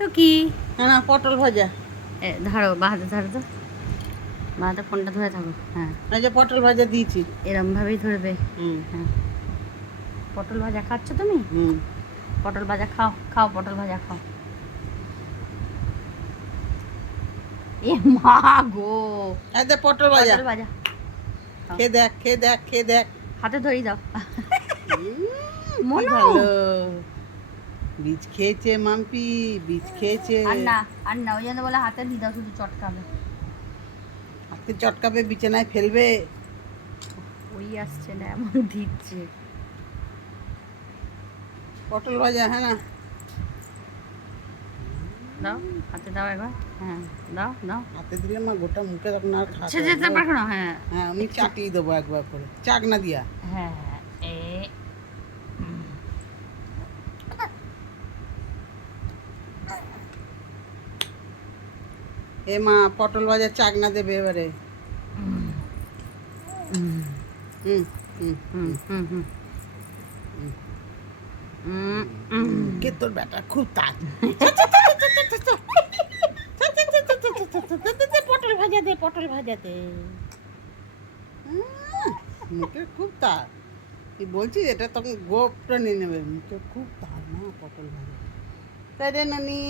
তো কি না পটল ভাজা। ধরো বাহাতে ধরো তো, বাহাতে ফোনটা ধরে থাকো। হ্যাঁ, এই যে পটল ভাজা দিয়েছি। এরমভাবেই ধরবে। হুম হ্যাঁ, পটল ভাজা খাচ্ছ তুমি? হুম পটল ভাজা খাও, খাও পটল ভাজা খাও। এ মা গো, এই যে পটল ভাজা, পটল ভাজা খেয়ে দেখ খেয়ে দেখ খেয়ে দেখ। হাতে ধরেই দাও। কি মনু, ভালো বীজ খেয়েছে মাম্পি, বীজ খেয়েছে। আর না ওই জন্য বলে হাতে দিয়ে দাও, শুধু চটকাবে। হাতে চটকাবে, বিছানায় ফেলবে। ওই আসছে না এমন দিচ্ছে। পটল ভাজা, হ্যাঁ না দাও, হাতে দাও একবার। হ্যাঁ, দাও দাও। হাতে দিলে মা গোটা মুখে তখন আর খাতে সে যেতে পারো না। হ্যাঁ হ্যাঁ, আমি চাটিয়ে দেবো একবার করে, চাকনা দিয়া। হ্যাঁ, এ মা পটল ভাজা চাকনা দেবে এবারে। হুম হুম হুম হুম হুম কে তোর বেটা খুব তাজ। পটল ভাজা দে, পটল ভাজা দে। মুখে খুব তার। কি বলছিস, এটা তখন গোপটা নিয়ে নেবে। মুখে খুব তার না পটল ভাজা। তাই রে নানি।